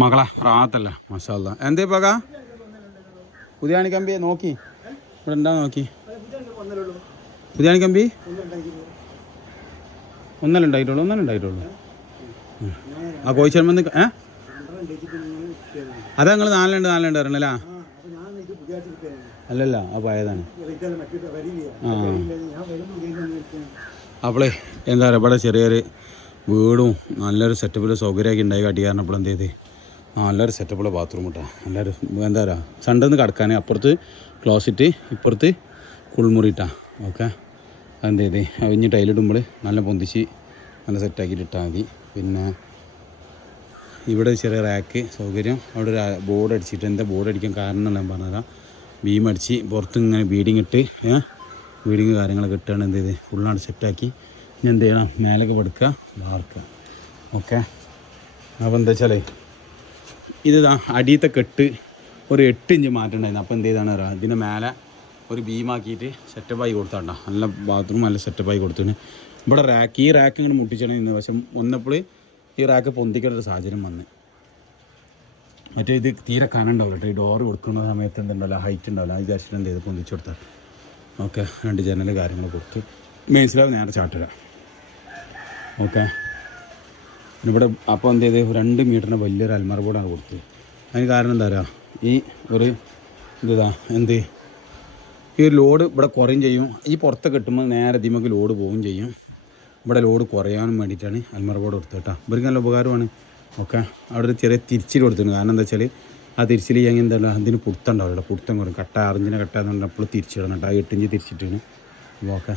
മകളെ റാത്തല്ലേ മാഷാ അല്ലാ. എന്തേ പക പുതിയാണി കമ്പി നോക്കി ഇവിടെ ഉണ്ടാ നോക്കി പുതിയാണി കമ്പി ഒന്നല്ല ഉണ്ടായിട്ടുള്ളൂ. ആ കോഴിച്ചെമ്മന്ന് അതാ നിങ്ങൾ നാലുണ്ട് പറഞ്ഞല്ലേ? അല്ലല്ല ആ പഴയതാണ്. അപ്പോളേ എന്താ പറയുക, ഇവിടെ ചെറിയൊരു വീടും നല്ലൊരു സെറ്റപ്പിൽ സൗകര്യമൊക്കെ ഉണ്ടായി കാട്ടി കാരണം ഇപ്പോൾ എന്ത് ചെയ്ത് നല്ലൊരു സെറ്റപ്പുള്ള ബാത്റൂം കിട്ടാം. നല്ലൊരു എന്താ പറയുക സണ്ടെന്ന് കിടക്കാൻ, അപ്പുറത്ത് ക്ലോസറ്റ് ഇപ്പുറത്ത് കുളിമുറിയിട്ടാ. ഓക്കെ അതെന്ത് ചെയ്ത് അവിഞ്ഞ് ടൈലിടുമ്പോൾ നല്ല പൊന്തിച്ച് നല്ല സെറ്റാക്കിയിട്ട് ഇട്ടാൽ മതി. പിന്നെ ഇവിടെ ചെറിയ റാക്ക് സൗകര്യം, അവിടെ ഒരു ബോർഡ് അടിച്ചിട്ട് എന്താ ബോർഡ് അടിക്കാൻ കാരണം എല്ലാം പറഞ്ഞുതരാം. ബീം അടിച്ച് പുറത്ത് ഇങ്ങനെ ബീഡിങ് ഇട്ട് ബീഡിങ് കാര്യങ്ങളൊക്കെ ഇട്ടാണ് എന്ത് ചെയ്ത് ഫുള്ളാണ് സെറ്റാക്കി. ഞാൻ എന്ത് ചെയ്യണം മേലൊക്കെ പടുക്കുക വാർക്കുക. ഓക്കെ അപ്പോൾ എന്താ വെച്ചാൽ ഇത് അടിയത്തെ കെട്ട് ഒരു 8 ഇഞ്ച് മാറ്റണ്ടായിരുന്നു. അപ്പോൾ എന്ത് ചെയ്താണ് പറയുക ഇതിൻ്റെ മേലെ ഒരു ബീമാക്കിയിട്ട് സെറ്റപ്പായി കൊടുത്താണ്ട നല്ല ബാത്റൂം നല്ല സെറ്റപ്പായി കൊടുത്തിന്. ഇവിടെ ഈ റാക്ക് ഇങ്ങനെ മുട്ടിച്ചാണ് പക്ഷെ വന്നപ്പോൾ ഈ റാക്ക് പൊന്തിക്കേണ്ട ഒരു സാഹചര്യം വന്ന്. മറ്റേ ഇത് തീരെ കനണ്ടാവില്ല കേട്ടോ. ഈ ഡോറ് കൊടുക്കുന്ന സമയത്ത് എന്തുണ്ടാവില്ല ഹൈറ്റ് ഉണ്ടാവില്ല. അത് വിചാരിച്ചിട്ട് എന്ത് ചെയ്ത് പൊന്തിച്ച് കൊടുത്താൽ ഓക്കെ. 2 ജനൽ കാര്യങ്ങൾ കൊടുത്ത് മേസിലാവ് നേരെ ചാട്ടുക. ഓക്കെ ഇവിടെ അപ്പോൾ എന്ത് ചെയ്ത് 2 മീറ്ററിന് വലിയൊരു അൽമാർ ബോർഡാണ് കൊടുത്തത്. അതിന് കാരണം എന്താ പറയുക ഈ ഒരു എന്ത് ഈ ഒരു ലോഡ് ഇവിടെ കുറയും ചെയ്യും. ഈ പുറത്ത് കെട്ടുമ്പോൾ നേരെ ഇതിമക്ക് ലോഡ് പോവുകയും ചെയ്യും. ഇവിടെ ലോഡ് കുറയാനും വേണ്ടിയിട്ടാണ് അൽമാർ ബോർഡ് കൊടുത്തത് കേട്ടോ. ഇവർക്ക് നല്ല ഉപകാരമാണ്. ഓക്കെ അവിടെ ഒരു ചെറിയ തിരിച്ചിൽ കൊടുത്തിട്ടുണ്ട്. കാരണം എന്താ വെച്ചാൽ ആ തിരിച്ചിൽ ചെയ്യാൻ എന്താ അതിന് പുടുത്തം ഉണ്ടാവില്ല. പുടുത്തം കുറയും കട്ട അറിഞ്ഞിനെ കട്ട എന്ന് പറഞ്ഞാൽ അപ്പോൾ തിരിച്ചിടണം കേട്ടോ. 8 ഇഞ്ച് തിരിച്ചിട്ടാണ്. ഓക്കെ